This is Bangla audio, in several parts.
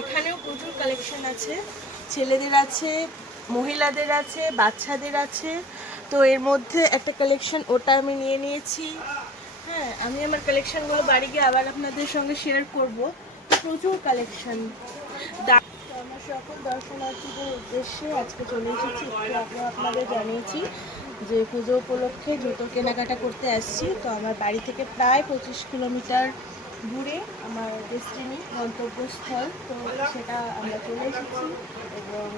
এখানেও প্রচুর কালেকশন আছে, ছেলেদের আছে, মহিলাদের আছে, বাচ্চাদের আছে। তো এর মধ্যে একটা কালেকশন ওটা আমি নিয়ে নিয়েছি। হ্যাঁ, আমি আমার কালেকশনগুলো বাড়ি গিয়ে আবার আপনাদের সঙ্গে শেয়ার করব। তো প্রচুর কালেকশন। আমার সকল দর্শনার্থীদের উদ্দেশ্যে আজকে চলে এসেছি, একটু আপনাদের জানিয়েছি যে পুজো উপলক্ষে জুতো কেনাকাটা করতে আসছি। তো আমার বাড়ি থেকে প্রায় 25 কিলোমিটার দূরে আমার ডেস্টিনি গন্তব্যস্থল, তো সেটা আমরা চলে এসেছি এবং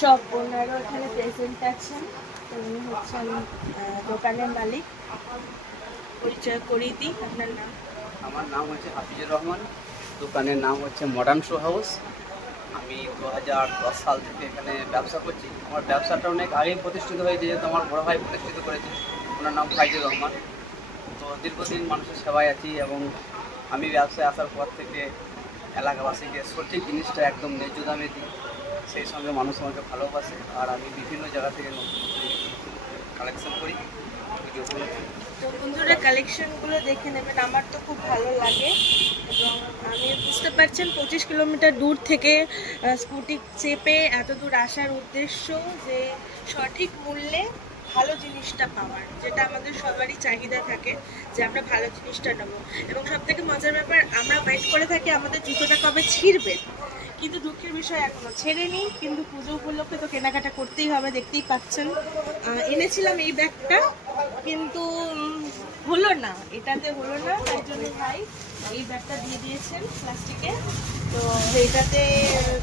সব ওনারও এখানে প্রেজেন্ট আছেন। তো উনি হচ্ছেন দোকানের মালিক। পরিচয় করিয়ে দিই, আপনার নাম? আমার নাম হচ্ছে হাফিজুর রহমান, দোকানের নাম হচ্ছে মডার্ন শো হাউস। আমি 2010 সাল থেকে এখানে ব্যবসা করছি। আমার ব্যবসাটা অনেক আগেই প্রতিষ্ঠিত হয়েছে, যেহেতু আমার বড় ভাই প্রতিষ্ঠিত করেছে, ওনার নাম ফাইজুর রহমান। তো দীর্ঘদিন মানুষের সেবায় আছি এবং আমি ব্যবসায় আসার পর থেকে এলাকাবাসীকে সঠিক জিনিসটা একদম ন্যায্য দামে দিই। সেই সঙ্গে মানুষ আমাকে ভালোবাসে, আর আমি বিভিন্ন জায়গা থেকে নতুন কালেকশন করি ভিডিও করে। তো বন্ধুরা, কালেকশনগুলো দেখে নেবেন, আমার তো খুব ভালো লাগে। এবং আমি বুঝতে পারছেন 25 কিলোমিটার দূর থেকে স্কুটি চেপে এত দূর আসার উদ্দেশ্য যে সঠিক মূল্যে ভালো জিনিসটা পাওয়ার, যেটা আমাদের সবারই চাহিদা থাকে যে আমরা ভালো জিনিসটা নেবো। এবং সবথেকে মজার ব্যাপার, আমরা ওয়েট করে থাকি আমাদের জুতোটা কবে ছিঁড়বে, কিন্তু দুঃখের বিষয় এখনো ছেড়েনি। কিন্তু পুজো উপলক্ষে তো কেনাকাটা করতেই হবে, দেখতেই পাচ্ছেন। এনেছিলাম এই ব্যাগটা, কিন্তু হলো না, এটাতে হলো না, তাই জন্য ভাই এই ব্যাগটা দিয়ে দিয়েছেন প্লাস্টিকে। তো এটাতে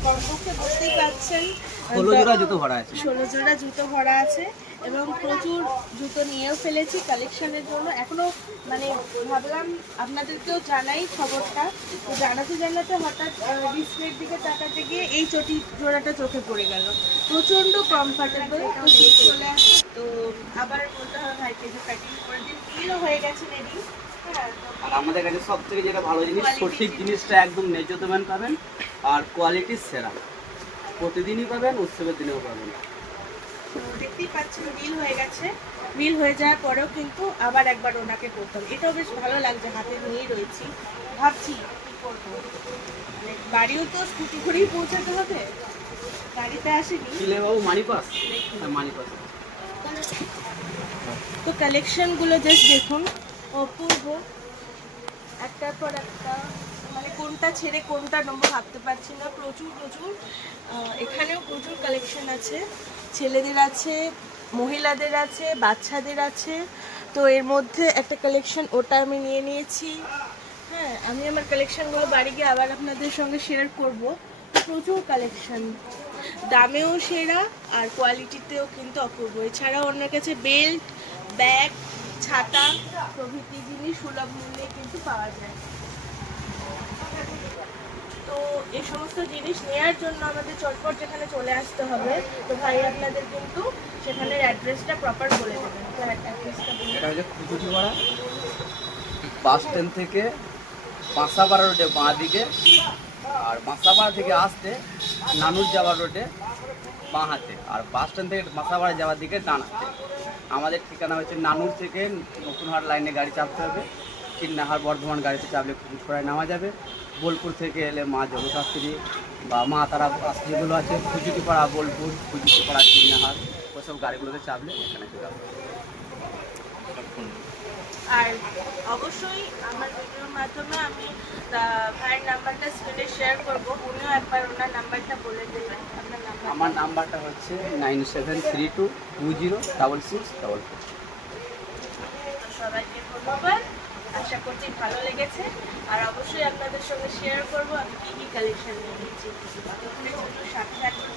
কমপক্ষে বুঝতেই পারছেন 16 জোড়া জুতো ভরা আছে। 16 জোড়া জুতো ভরা আছে এবং প্রচুর জুতো নিয়েও ফেলেছি কালেকশনের জন্য। এখনো মানে ভাবলাম আপনাদেরকেও জানাই খবরটা। তো জানাতে হঠাৎ ডিসপ্লের দিকে তাকাতে গিয়ে এই চটি জোড়াটা চোখে পড়ে গেল। প্রচণ্ড কমফর্টেবল, তো শীত চলে আসে, তো আবার বলতে হবে ভাইকে যে প্যাকিং করে দিন। কিলো হয়ে গেছে রেডি। আর আমাদের কাছে সব থেকে যেটা ভালো জিনিস, সঠিক জিনিসটা একদম ন্যায্য দামে পাবেন, আর কোয়ালিটির সেরা। প্রতিদিনই পাবেন, উৎসবের দিনেও পাবেন। তো দেখতেই পাচ্ছেন বিল হয়ে গেছে। বিল হয়ে যাওয়ার পরেও কিন্তু আবার একবার ওনাকে করতাম, এটাও বেশ ভালো লাগছে। হাতে নিয়েই রয়েছি, ভাবছি কী করবো। মানে বাড়িও তো স্কুটি করেই পৌঁছাতে হবে, গাড়িতে আসেনি। বাবু মানিপাস, মানিপাস। তো কালেকশনগুলো জাস্ট দেখুন, অপূর্ব, একটার পর একটা। মানে কোনটা ছেড়ে কোনটা নেবো ভাবতে পারছি না। প্রচুর এখানেও প্রচুর কালেকশন আছে, ছেলেদের আছে, মহিলাদের আছে, বাচ্চাদের আছে। তো এর মধ্যে একটা কালেকশন ওটা আমি নিয়ে নিয়েছি। হ্যাঁ, আমি আমার কালেকশনগুলো বাড়ি গিয়ে আবার আপনাদের সঙ্গে শেয়ার করব। প্রচুর কালেকশন, দামেও সেরা আর কোয়ালিটিতেও কিন্তু অপূর্ব। এছাড়াও ওনার কাছে বেল্ট, ব্যাগ, ছাতা প্রভৃতি জিনিস সুলভ মূল্যে কিন্তু পাওয়া যায়। তো এই সমস্ত জিনিস নেওয়ার জন্য আমাদের চটপট যেখানে চলে আসতে হবে। তো ভাই আপনাদের কিন্তু সেখানের অ্যাড্রেসটা প্রপার বলে দেবেন। তো অ্যাড্রেসটা বলুন। এটা হচ্ছে খুচুটিপাড়া বাস স্ট্যান্ড থেকে বাঁসাপাড়া রোডে বাঁ দিকে, আর বাঁসাপাড়া থেকে আসতে নানুর যাওয়ার রোডে বাঁ হাতে, আর বাস স্ট্যান্ড থেকে বাঁসাপাড়া যাওয়ার দিকে ডান হাতে। আমাদের ঠিকানা হচ্ছে নানুর থেকে নতুনহাট লাইনে গাড়ি চাপতে হবে, কিন্নাহার বর্ধমান গাড়িতে চাপলে খুচুড়ায় নামা যাবে। বোলপুর থেকে এলে মা জগদ্ধাত্রী বা মা তারা যেগুলো আছে, খুচুটিপাড়া বোলপুর, খুচুটিপাড়া কিন্নাহার, ওসব গাড়িগুলোতে চাপলে এখানে চলে আসবে। আর অবশ্যই আমার ভিডিওর মাধ্যমে আমি ভাইয়ের নাম্বারটা স্ক্রিনে শেয়ার করবো, উনিও একবার ওনার নাম্বারটা বলে দেবেন। আপনার নাম্বার? আমার নাম্বারটা হচ্ছে 9732206644। সবাইকে ধন্যবাদ, আশা করছি ভালো লেগেছে। আর অবশ্যই আপনাদের সঙ্গে শেয়ার করবো আমি কী কী কালেকশন নিয়ে নিচ্ছি। ততক্ষণের জন্য সাথে থাকুন।